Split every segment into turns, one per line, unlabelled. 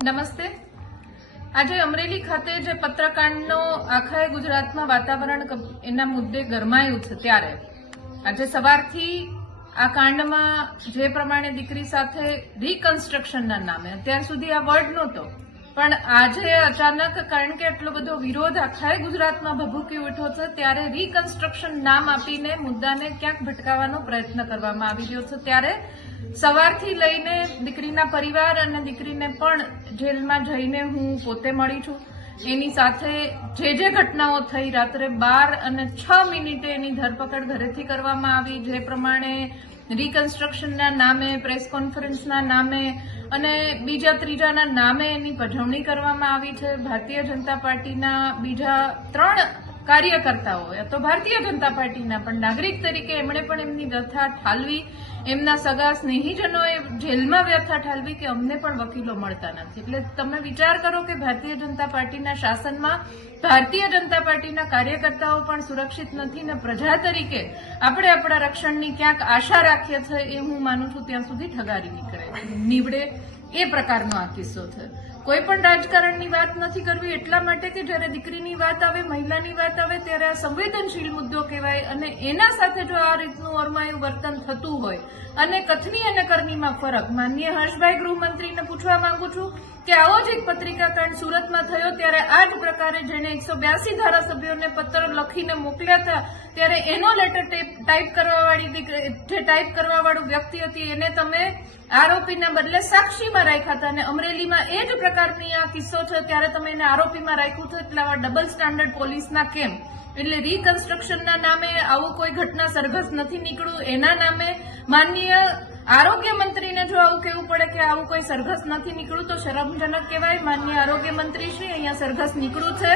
નમસ્તે. આજે અમરેલી ખાતે જે પત્રકાંડનો આખા ગુજરાતમાં વાતાવરણ એના મુદ્દે ગરમાયું છે ત્યારે. આજે સવારથી આ કાંડમાં જે પ્રમાણે દીકરી સાથે રિકન્સ્ટ્રક્શનના નામે, અત્યાર સુધી આ વર્ડ નહોતો. પણ આજે અચાનક, કારણ કે એટલો બધો વિરોધ આખા ગુજરાતમાં ભભૂકી ઉઠ્યો છે, ત્યારે રિકન્સ્ટ્રક્શન નામ આપીને મુદ્દાને ક્યાંક ભટકાવવાનો પ્રયત્ન કરવામાં આવી રહ્યો છે. ત્યારે સવારથી લઈને દીકરીના પરિવાર અને દીકરીને પણ જેલમાં જઈને હું પોતે મળી છું. એની સાથે જે જે ઘટનાઓ થઈ રાત્રે બાર અને છ મિનિટે એની ધરપકડ ઘરેથી કરવામાં આવી. જે પ્રમાણે રિકન્સ્ટ્રક્શનના નામે પ્રેસ કોન્ફરન્સના નામે અને બીજા ત્રીજાના નામે એની પજવણી કરવામાં આવી છે. ભારતીય જનતા પાર્ટીના બીજા ત્રણ કાર્યકર્તાઓ તો ભારતીય જનતા પાર્ટીના પણ નાગરિક તરીકે એમણે પણ એમની વ્યથા ઠાલવી, એમના સગા સ્નેહીજનોએ જેલમાં વ્યથા ઠાલવી કે અમને પણ વકીલો મળતા નથી. એટલે તમે વિચાર કરો કે ભારતીય જનતા પાર્ટીના શાસનમાં ભારતીય જનતા પાર્ટીના કાર્યકર્તાઓ પણ સુરક્ષિત નથી ને પ્રજા તરીકે આપણે આપણા રક્ષણની ક્યાંક આશા રાખીએ છીએ એ હું માનું છું ત્યાં સુધી ઠગારી નીકળે નીવડે એ પ્રકારનો આ કિસ્સો છે. કોઈ પણ રાજકારણની વાત નથી કરવી એટલા માટે કે જ્યારે દીકરીની વાત આવે, મહિલાની વાત આવે, ત્યારે આ સંવેદનશીલ મુદ્દો કહેવાય અને એના સાથે જો આ રીતનું અરમાયું વર્તન થતું હોય અને કથની અને કરનીમાં ફરક, માનનીય હર્ષભાઈ ગૃહમંત્રીને પૂછવા માંગુ છું કે આવો જ એક પત્રિકાકાંડ સુરતમાં થયો ત્યારે આ જ પ્રકારે જેને એકસો બ્યાસી ધારાસભ્યોને પત્ર લખીને મોકલ્યા હતા, ત્યારે એનો લેટર ટાઈપ કરવાવાળી જે ટાઈપ કરવાવાળું વ્યક્તિ હતી, એને તમે આરોપીના બદલે સાક્ષીમાં રાખ્યા હતા અને અમરેલીમાં એ જ પ્રકારની આ કિસ્સો છે, ત્યારે તમે એને આરોપીમાં રાખ્યું છે, એટલે આવા ડબલ સ્ટાન્ડર્ડ પોલીસના કેમ? એટલે રિકન્સ્ટ્રક્શનના નામે આવું કોઈ ઘટના સરઘસ નથી નીકળ્યું. એના નામે માનનીય આરોગ્ય મંત્રીને જો આવું કહેવું પડે કે આવું કોઈ સરઘસ નથી નીકળ્યું, તો શરમજનક કહેવાય. માનનીય આરોગ્ય મંત્રી શ્રી અહીંયા સરઘસ નીકળ્યું છે.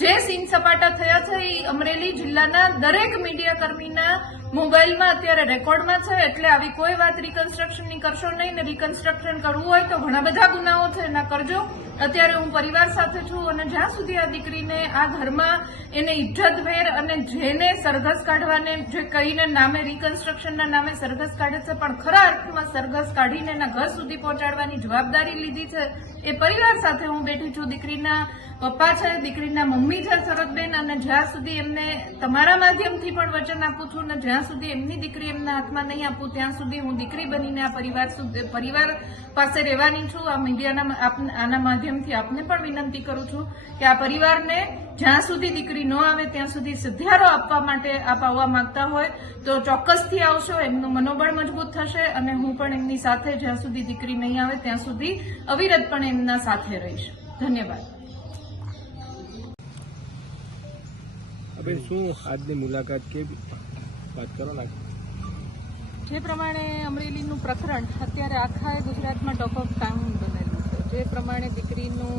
જે સીન સપાટા થયા છે, એ અમરેલી જિલ્લાના દરેક મીડિયા કર્મીના મોબાઈલમાં અત્યારે રેકોર્ડમાં છે, એટલે આવી કોઈ વાત રિકન્સ્ટ્રક્શનની કરશો નહીં ને રિકન્સ્ટ્રક્શન કરવું હોય તો ઘણા બધા ગુનાઓ છે, એના કરજો. અત્યારે હું પરિવાર સાથે છું અને જ્યાં સુધી આ દીકરીને આ ઘરમાં એને ઇજ્જતભેર અને જેને સરઘસ કાઢવાને, જે કહીને નામે રિકન્સ્ટ્રક્શનના નામે સરઘસ કાઢે છે, પણ ખરા અર્થમાં સરઘસ કાઢીને એના ઘર સુધી પહોંચાડવાની જવાબદારી લીધી છે, એ પરિવાર સાથે હું બેઠી છું. દીકરીના પપ્પા છે, દીકરીના મમ્મી છે, શરદબેન, અને જ્યાં સુધી એમને તમારા માધ્યમથી પણ વચન આપું છું ને જ્યાં સુધી એમની દીકરી એમના હાથમાં નહીં આપું, ત્યાં સુધી હું દીકરી બનીને આ પરિવાર પરિવાર પાસે રહેવાની છું. આ મીડિયાના આના માધ્યમથી આપને પણ વિનંતી કરું છું કે આ પરિવારને જ્યાં સુધી દીકરી ન આવે, ત્યાં સુધી સિદ્ધારો આપવા માટે આપ આવવા માંગતા હોય, તો ચોક્કસથી આવશો. એમનું મનોબળ મજબૂત થશે અને હું પણ એમની સાથે જ્યાં સુધી દીકરી નહીં આવે, ત્યાં સુધી અવિરતપણે એમના સાથે રહીશ. ધન્યવાદ.
શું આજની મુલાકાત કે વાત કરો ને
જે પ્રમાણે અમરેલીનું પ્રકરણ અત્યારે આખા ગુજરાતમાં ટોપ ઓફ ટાઉન બનેલું છે. જે પ્રમાણે દીકરીનું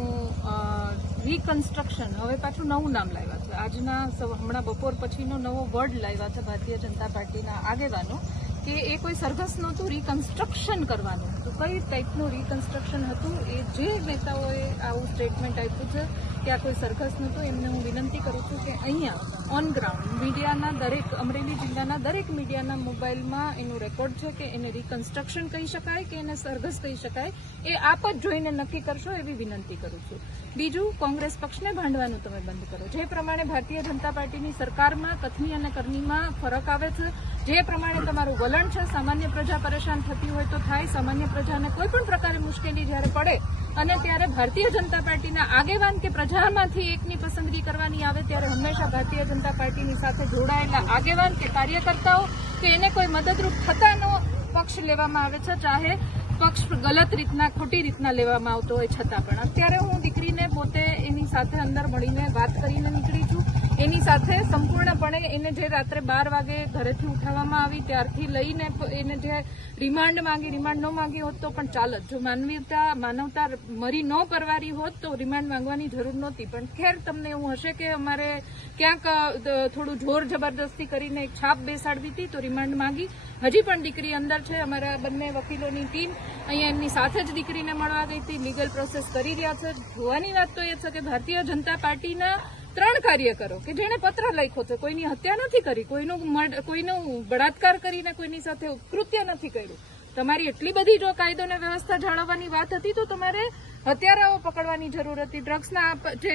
રિકન્સ્ટ્રક્શન હવે પાછું નવું નામ લાવ્યા છે. આજના હમણાં બપોર પછીનો નવો વર્ડ લાવ્યા છે ભારતીય જનતા પાર્ટીના આગેવાનો, કે એ કોઈ સરઘસ નહોતું રિકન્સ્ટ્રક્શન કરવાનું. તો કઈ ટાઈપનું રિકન્સ્ટ્રક્શન હતું? એ જે નેતાઓએ આવું સ્ટેટમેન્ટ આપ્યું છે કે આ કોઈ સરઘસ નહોતું, એમને હું વિનંતી કરું છું કે અહીંયા ઓન ગ્રાઉન્ડ. મીડિયાના દરેક, અમરેલી જિલ્લાના દરેક મીડિયાના મોબાઈલમાં એનું રેકોર્ડ છે કે એને રિકન્સ્ટ્રક્શન કહી શકાય કે એને સરઘસ કહી શકાય, એ આપ જ જોઈને નક્કી કરશો એવી વિનંતી કરું છું. બીજું, કોંગ્રેસ પક્ષને ભાંડવાનું તમે બંધ કરો. જે પ્રમાણે ભારતીય જનતા પાર્ટીની સરકારમાં કથની અને કરણીમાં ફરક આવે છે, જે પ્રમાણે તમારું વલણ છે, સામાન્ય પ્રજા પરેશાન થતી હોય તો થાય, સામાન્ય પ્રજાને કોઈ પણ પ્રકારે મુશ્કેલી જ્યારે પડે અને ત્યારે ભારતીય જનતા પાર્ટીના આગેવાન કે પ્રજામાંથી એકની પસંદગી કરવાની આવે ત્યારે હંમેશા ભારતીય જનતા પાર્ટીની સાથે જોડાયેલા આગેવાન કે કાર્યકર્તાઓ કે એને કોઈ મદદરૂપ થતાનો પક્ષ લેવામાં આવે છે, ચાહે પક્ષ ગલત રીતના, ખોટી રીતના લેવામાં આવતો હોય છતાં પણ. અત્યારે હું દીકરીને પોતે એની સાથે અંદર મળીને વાત કરીને નીકળી છું. એની સાથે સંપૂર્ણપણે એને જે રાત્રે બાર વાગે ઘરેથી ઉઠાવવામાં આવી, ત્યારથી લઈને એને જે રિમાન્ડ માંગી, રિમાન્ડ ન માંગી હોત તો પણ ચાલત. જો માનવીતા માનવતા મરી ન પરવારી હોત તો રિમાન્ડ માંગવાની જરૂર નહોતી. પણ ખેર તમને એવું હશે કે અમારે ક્યાંક થોડું જોર જબરદસ્તી કરીને એક છાપ બેસાડવી હતી તો રિમાન્ડ માંગી. હજી પણ દીકરી અંદર છે, અમારા બંને વકીલોની ટીમ અહીંયા એમની સાથે જ દીકરીને મળવા ગઈ હતી, લીગલ પ્રોસેસ કરી રહ્યા છે. જોવાની વાત તો એ છે કે ભારતીય જનતા પાર્ટીના ત્રણ કાર્યકરો કે જેણે પત્ર લખ્યો છે. કોઈની હત્યા નથી કરી, કોઈનું કોઈનો બળાત્કાર કરીને કોઈની સાથે કૃત્ય નથી કર્યું. તમારી એટલી બધી જો કાયદો વ્યવસ્થા જાળવવાની વાત હતી, તો તમારે હત્યારાઓ પકડવાની જરૂર હતી. ડ્રગ્સના જે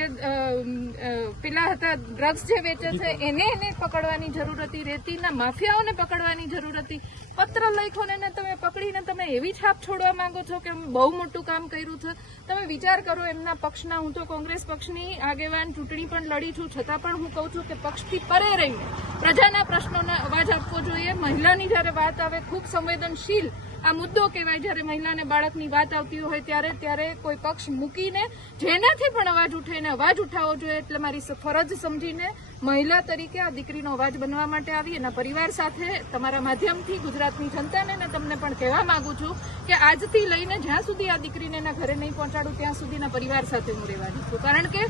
પેલા હતા ડ્રગ્સ જે વેચે છે, એને એને પકડવાની જરૂર હતી. રેતીના માફિયાઓને પકડવાની જરૂર હતી. પત્ર લખ્યો ને તમે પકડીને તમે એવી છાપ છોડવા માંગો છો કે બહુ મોટું કામ કર્યું છે? તમે વિચાર કરો એમના પક્ષના, હું તો કોંગ્રેસ પક્ષની આગેવાન, ચૂંટણી પણ લડી છું. છતાં પણ હું કહું છું કે પક્ષથી પરે રહીને પ્રજાના પ્રશ્નોનો અવાજ આપવો જોઈએ. મહિલાની જ્યારે વાત આવે, ખૂબ સંવેદનશીલ આ મુદ્દો કહેવાય, જ્યારે મહિલાને બાળકની વાત આવતી હોય ત્યારે ત્યારે કોઈ પક્ષ મૂકીને જેનાથી પણ અવાજ ઉઠે એને અવાજ ઉઠાવવો જોઈએ, એટલે મારી ફરજ સમજીને મહિલા તરીકે આ દીકરીનો અવાજ બનવા માટે આવી, એના પરિવાર સાથે, તમારા માધ્યમથી, ગુજરાતની જનતાને, ને તમને પણ કહેવા માંગુ છું કે આજથી લઈને જ્યાં સુધી આ દીકરીને એના ઘરે નહીં પહોંચાડું, ત્યાં સુધીના પરિવાર સાથે હું રહેવાની છું. કારણ કે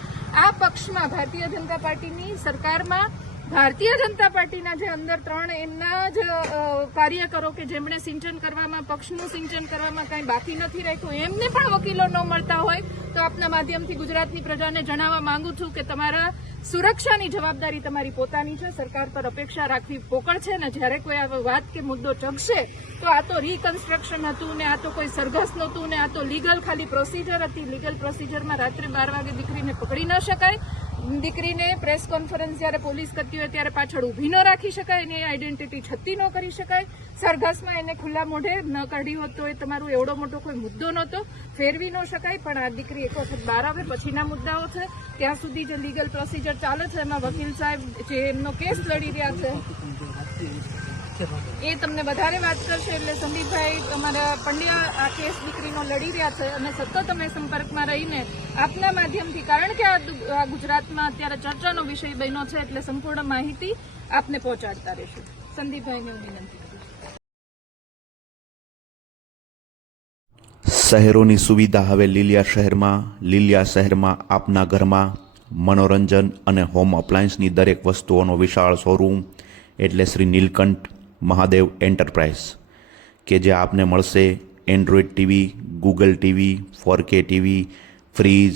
આ પક્ષમાં ભારતીય જનતા પાર્ટીની સરકારમાં ભારતીય જનતા પાર્ટીના જે અંદર ત્રણ એમના જ કાર્યકરો કે જેમણે સિંચન કરવામાં, પક્ષનું સિંચન કરવામાં કાંઈ બાકી નથી રાખ્યું, એમને પણ વકીલો ન મળતા હોય, તો આપના માધ્યમથી ગુજરાતની પ્રજાને જણાવવા માંગુ છું કે તમારા સુરક્ષાની જવાબદારી તમારી પોતાની છે, સરકાર પર અપેક્ષા રાખવી પોકળ છે ને જ્યારે કોઈ આ વાત કે મુદ્દો ચગશે તો આ તો રિકન્સ્ટ્રક્શન હતું ને આ તો કોઈ સરઘસ નહોતું ને આ તો લીગલ ખાલી પ્રોસિજર હતી લીગલ પ્રોસિજરમાં રાત્રે બાર વાગે દીકરીને પકડી ન શકાય દીકરીને પ્રેસ કોન્ફરન્સ જ્યારે પોલીસ કરતી હોય ત્યારે પાછળ ઊભી ન રાખી શકાય, એની આઈડેન્ટિટી છતી ન કરી શકાય. સરઘસમાં એને ખુલ્લા મોઢે ન કાઢી હોત તો એ તમારો એવડો મોટો કોઈ મુદ્દો નહોતો. ફેરવી ન શકાય, પણ આ દીકરી એક વખત બહાર આવે, પછીના મુદ્દાઓ છે. ત્યાં સુધી જે લીગલ પ્રોસિજર ચાલે છે, એમાં વકીલ સાહેબ જે એમનો કેસ લડી રહ્યા છે. એ તમને વધારે વાત કરશે એટલે સંદીપભાઈ તમારા પંડ્યા આ કેસ દીકરીનો લડી રહ્યા છે અને સતત અમે સંપર્કમાં રહીને આપના માધ્યમથી કારણ કે આ ગુજરાતમાં અત્યારે ચર્ચાનો વિષય બન્યો છે એટલે સંપૂર્ણ માહિતી આપને પહોંચાડતા રહેશું. સંદીપભાઈને હું વિનંતી
શહેરોની સુવિધા હવે લીલિયા શહેરમાં લીલિયા શહેરમાં આપના ઘરમાં મનોરંજન અને હોમ અપ્લાયન્સની દરેક વસ્તુઓનો વિશાળ શોરૂમ એટલે શ્રી નીલકંઠ મહાદેવ એન્ટરપ્રાઇઝ, કે જે આપને મળશે android TV, Google TV, four K TV, fridge,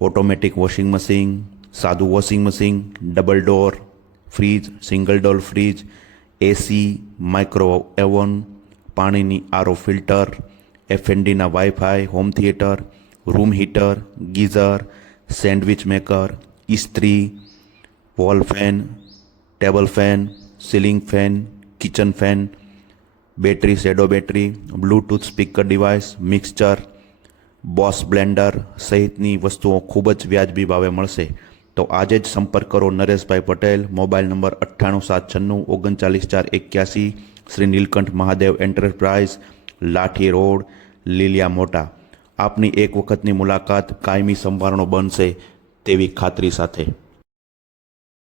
automatic washing machine, સાદું washing machine, double door, fridge, single door fridge, AC micro oven પાણીની RO filter, એફએનડીના wifi, home theatre, room heater, geyser, sandwich maker, ઇસ્ત્રી, wall fan, table fan, ceiling fan kitchen fan battery shadow battery bluetooth speaker device mixture Bosch blender સહિતની વસ્તુઓ ખૂબ જ વ્યાજબી ભાવે મળશે. તો આજે જ સંપર્ક કરો નરેશભાઈ પટેલ, મોબાઈલ નંબર અઠ્ઠાણું સાત છન્નું, ઓગણચાલીસ ચાર એક્યાસી, શ્રી નીલકંઠ મહાદેવ એન્ટરપ્રાઇઝ, લાઠી રોડ, લીલિયા મોટા. આપની એક વખતની મુલાકાત કાયમી સંભારણો બનશે તેવી ખાતરી સાથે.